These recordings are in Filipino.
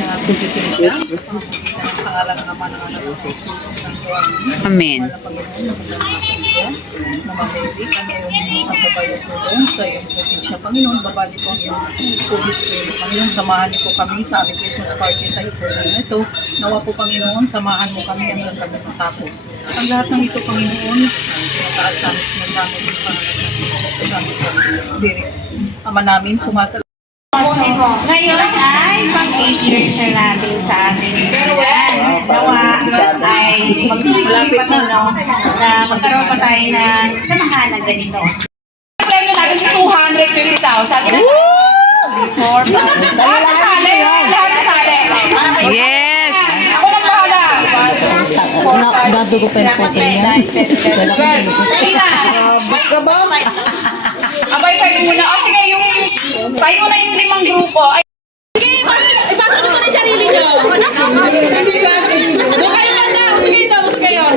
ng ating presensya. Sa ngalan ng Ama ng Anak ng Espiritu Santo. Amen. Wala Panginoon, na mamili kami yung pagbabayo tulong sa iyong presensya. Panginoon, babali po ang iyong Holy Spirit. Panginoon, samahan niyo po kami sa aming Christmas party sa Italy na ito. Nawa po, Panginoon, samahan mo kami hanggang kami matapos. Ang lahat ng ito, Panginoon, pinataas namin sinasama sa pangalan ng Espiritu Santo ng Holy Spirit. Ama namin, sumasalamat. So, ngayon ay pang-8 years na natin sa ating yan. Nawa ay magpapalapit na magkaroon pa tayo ng samahan ng ganito. Premyo natin 250,000. Lahat sasali. Lahat sasali. Yes! Ako lang bahala. Bago ko pa yung photo niya. Abay kayo muna. O sige, tayo na yung 5 grupo. Ay, sige, ipasok nyo na yung sarili nyo. Doon kayo lang daw. Sige daw, sige yun.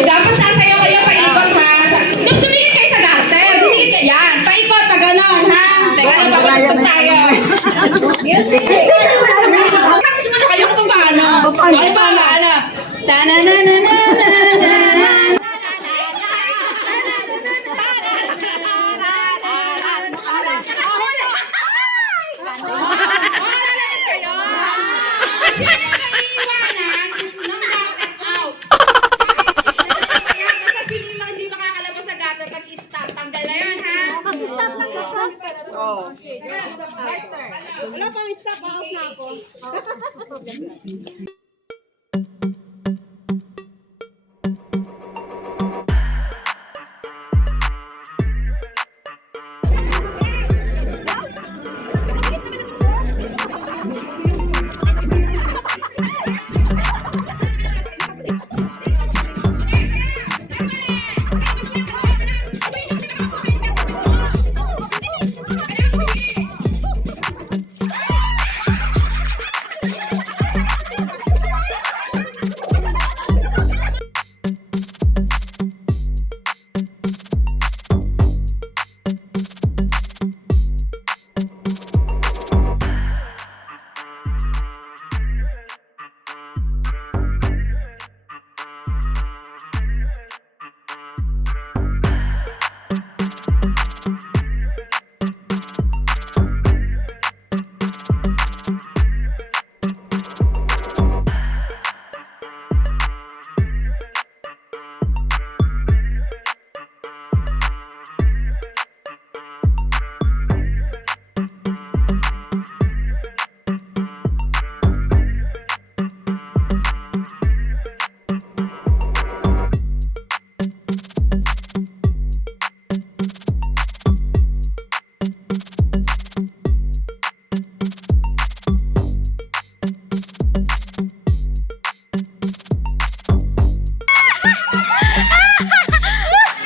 Dapat sasayaw kayo paikot ha. Dumikit kayo sa garter. Dumikit kayo. Yan, paikot pa gano'n ha. Teka na, papatutog tayo. Music. Tapos mo na kayo kung paano. Paano ba ang ano? Ta-na-na-na-na-na-na. Wala pang stop, out na ako.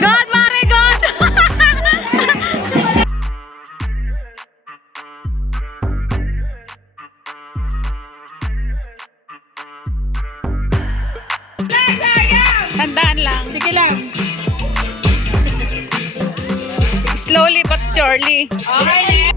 God, Mare, God! Tandaan lang. Sige lang. Slowly but surely. Okay, next.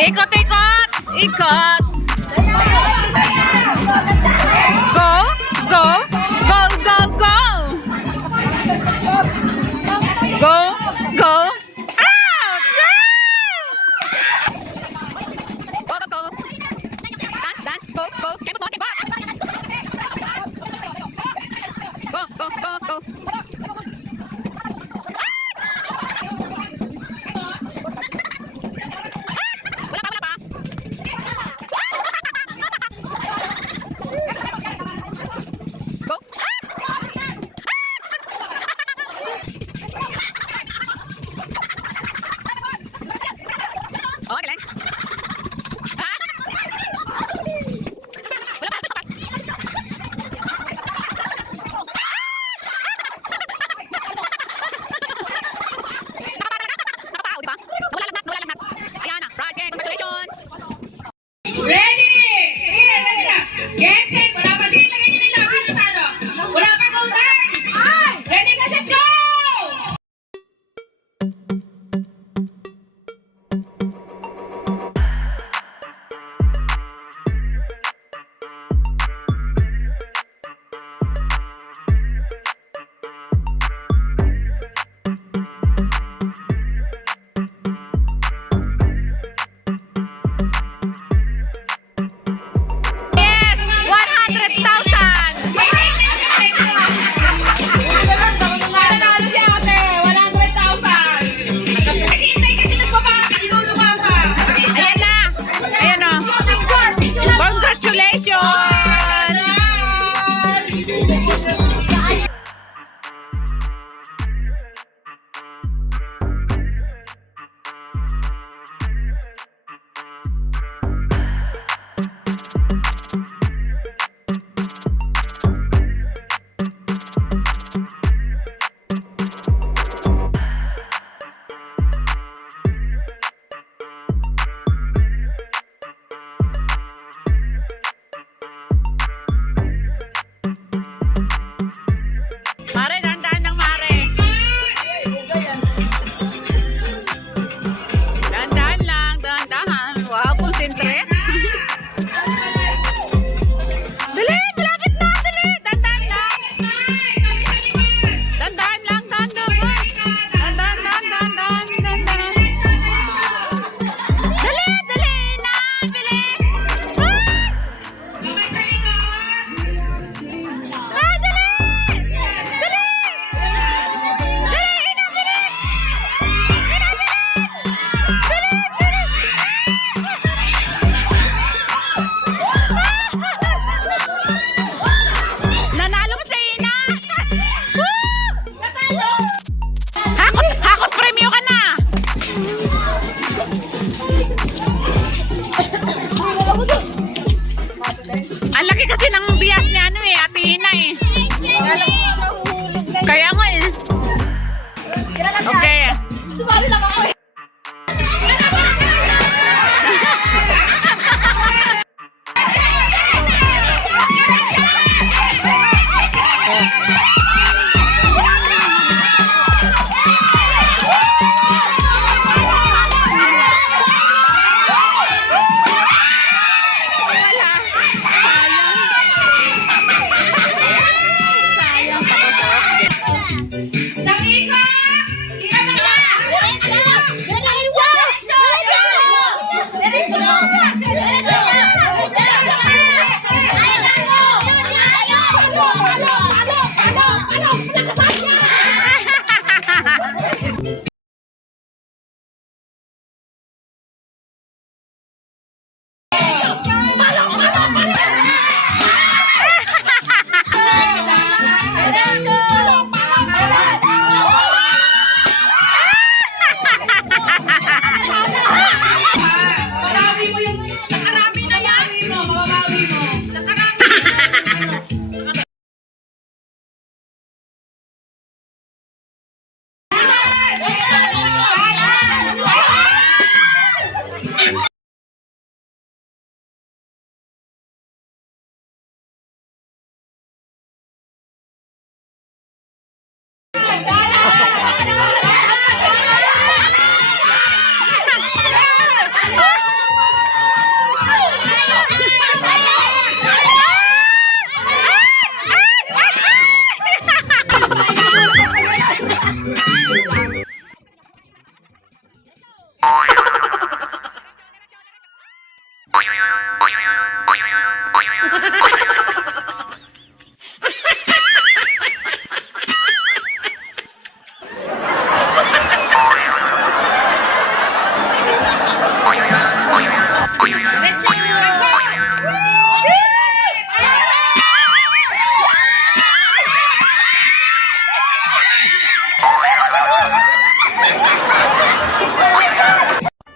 Ikot, ikot! Ikot! Go! Go! Go, go, go! Go! Go! Ouch! Go, go, go! Dance, dance! Go, go! Keep on, keep on! Go, go, go, go!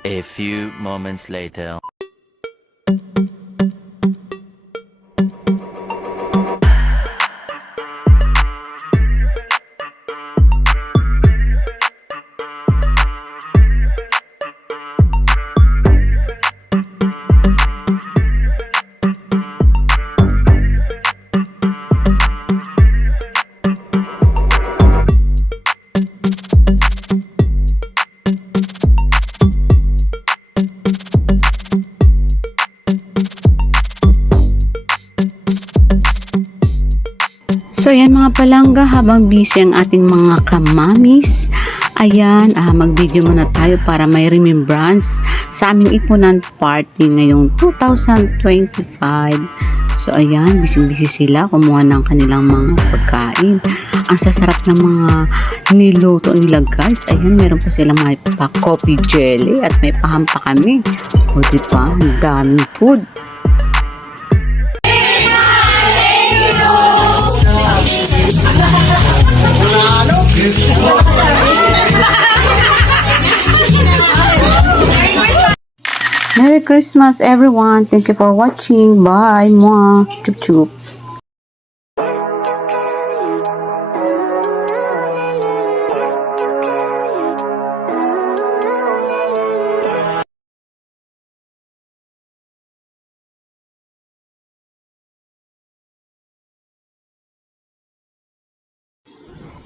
A few moments later. So yan mga palangga, habang busy ang ating mga kamamis, ayan, mag-video muna tayo para may remembrance sa aming ipunan party ngayong 2025. So ayan, busy-busy sila, kumuha ng kanilang mga pagkain. Ang sasarap ng mga niluto nila guys. Ayan, meron pa silang may pa-coffee jelly at may pahampa kami. O diba, ang daming food. Merry Christmas everyone. Thank you for watching. Bye. Mwah. Chup chup.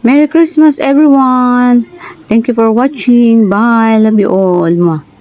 Merry Christmas everyone. Thank you for watching. Bye. Love you all. Mwah.